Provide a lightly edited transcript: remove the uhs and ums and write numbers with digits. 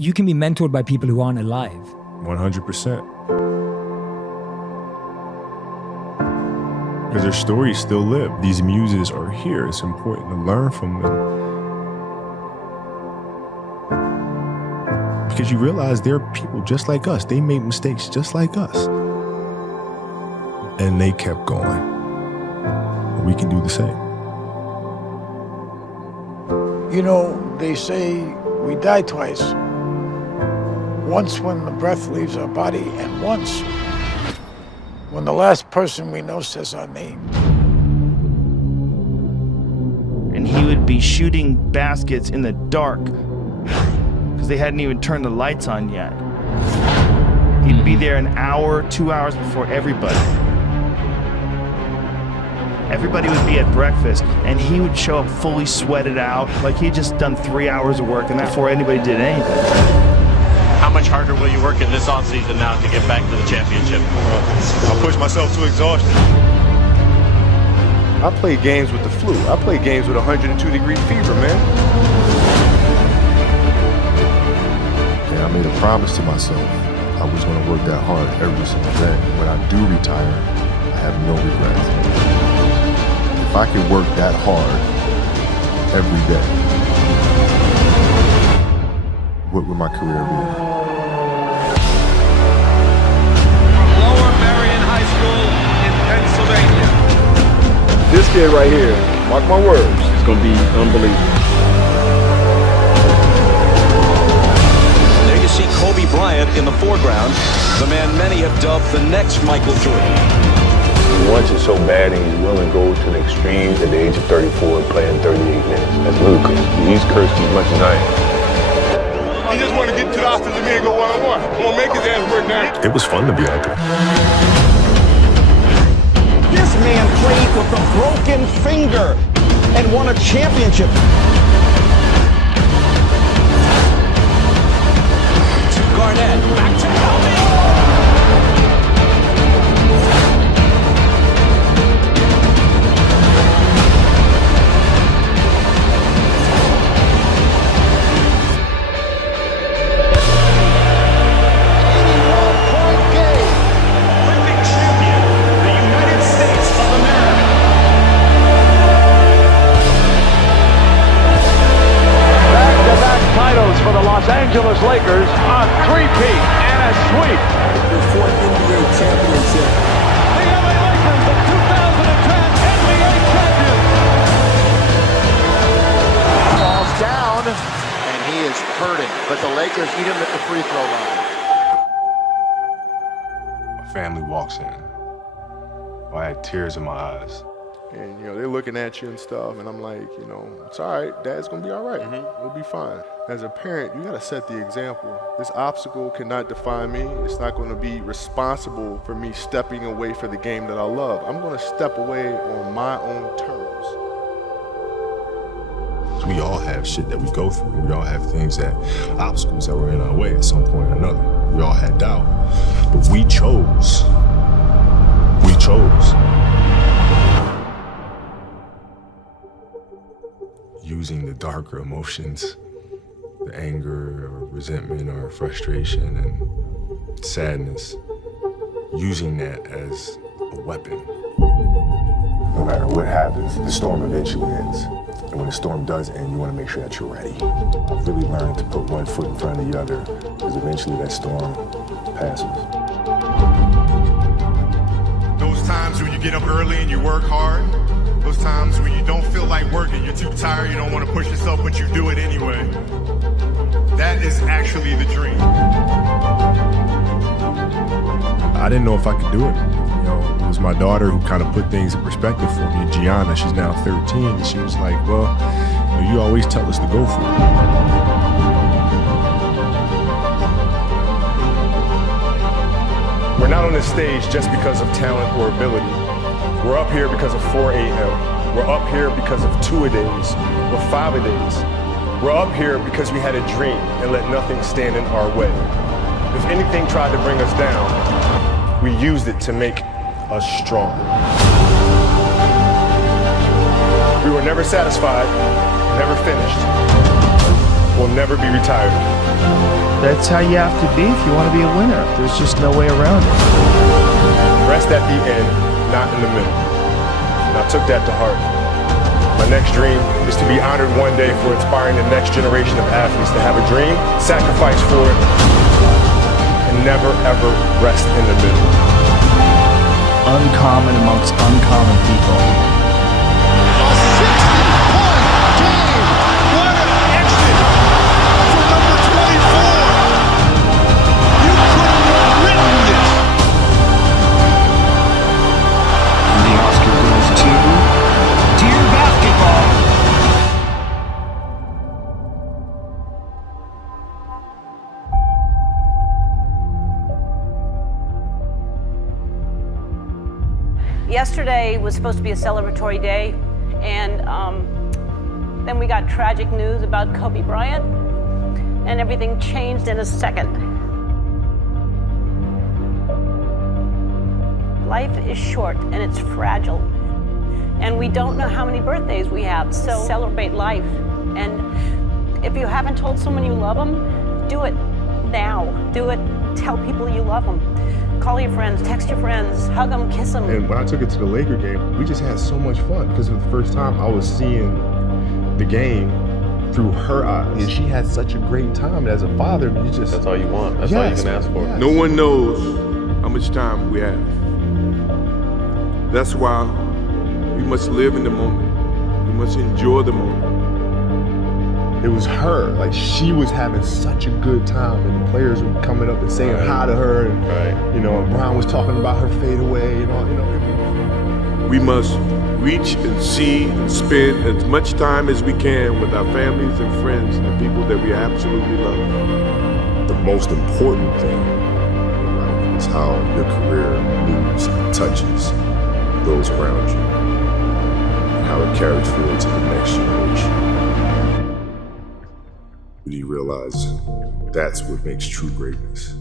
you can be mentored by people who aren't alive. 100%. Because their stories still live. These muses are here. It's important to learn from them. Because you realize they're people just like us. They made mistakes just like us. And they kept going. We can do the same. You know, they say we die twice. Once when the breath leaves our body, and once when the last person we know says our name. And he would be shooting baskets in the dark because they hadn't even turned the lights on yet. He'd be there an hour, 2 hours before everybody. Everybody would be at breakfast, and he would show up fully sweated out, like he'd just done 3 hours of work, and before anybody did anything. How much harder will you work in this offseason now to get back to the championship? I'll push myself to exhaustion. I play games with the flu. I play games with 102-degree fever, man. And I made a promise to myself I was going to work that hard every single day. When I do retire, I have no regrets. If I can work that hard every day, what would my career be? This kid right here, mark my words, is going to be unbelievable. There you see Kobe Bryant in the foreground, the man many have dubbed the next Michael Jordan. He wants it so bad and he's willing to go to the extremes at the age of 34 playing 38 minutes. That's ludicrous. He's cursed as much as I am. He just want to get to the offensive end and go one-on-one. I'm going to make his ass work now. It was fun to be out there. This man played with a broken finger and won a championship. To Garnett, back to Kobe. For the Los Angeles Lakers, a three-peat and a sweep. Their fourth NBA championship. The LA Lakers, the 2010 NBA champions. Falls down, and he is hurting. But the Lakers eat him at the free throw line. My family walks in. I had tears in my eyes. And, they're looking at you and stuff, and I'm like, it's all right. Dad's going to be all right. We'll be fine. As a parent, you got to set the example. This obstacle cannot define me. It's not going to be responsible for me stepping away for the game that I love. I'm going to step away on my own terms. We all have shit that we go through. We all have obstacles that were in our way at some point or another. We all had doubt. But we chose. We chose. Using the darker emotions, the anger or resentment or frustration and sadness, using that as a weapon. No matter what happens, the storm eventually ends. And when the storm does end, you want to make sure that you're ready. I've really learned to put one foot in front of the other, because eventually that storm passes. Those times when you get up early and you work hard, those times when you don't feel like working, you're too tired, you don't want to push yourself, but you do it anyway. That is actually the dream. I didn't know if I could do it. It was my daughter who kind of put things in perspective for me. Gianna, she's now 13, and she was like, well, you always tell us to go for it. We're not on this stage just because of talent or ability. We're up here because of 4 a.m. We're up here because of 2-a-days or 5-a-days. We're up here because we had a dream and let nothing stand in our way. If anything tried to bring us down, we used it to make us stronger. We were never satisfied, never finished. We'll never be retired. That's how you have to be if you want to be a winner. There's just no way around it. Rest at the end, not in the middle. And I took that to heart. My next dream is to be honored one day for inspiring the next generation of athletes to have a dream, sacrifice for it, and never ever rest in the middle. Uncommon amongst uncommon people. A 60-point game. What an exit for number 24. You couldn't have written this. And the Oscar goes to Dear Basketball. Yesterday was supposed to be a celebratory day, and then we got tragic news about Kobe Bryant, and everything changed in a second. Life is short and it's fragile, and we don't know how many birthdays we have, so celebrate life. And if you haven't told someone you love them, do it now. Do it. Tell people you love them. Call your friends, text your friends, hug them, kiss them. And when I took it to the Laker game, we just had so much fun because for the first time I was seeing the game through her eyes. And she had such a great time. As a father, you just... That's all you want. That's all you can ask for. Yes. No one knows how much time we have. That's why we must live in the moment. We must enjoy the moment. It was her. Like, she was having such a good time, and the players were coming up and saying hi to her. And, you know, Bryant was talking about her fadeaway and all, you know. We must reach and see and spend as much time as we can with our families and friends and the people that we absolutely love. The most important thing in life is how your career moves and touches those around you and how it carries forward to the next generation. Do you realize that's what makes true greatness?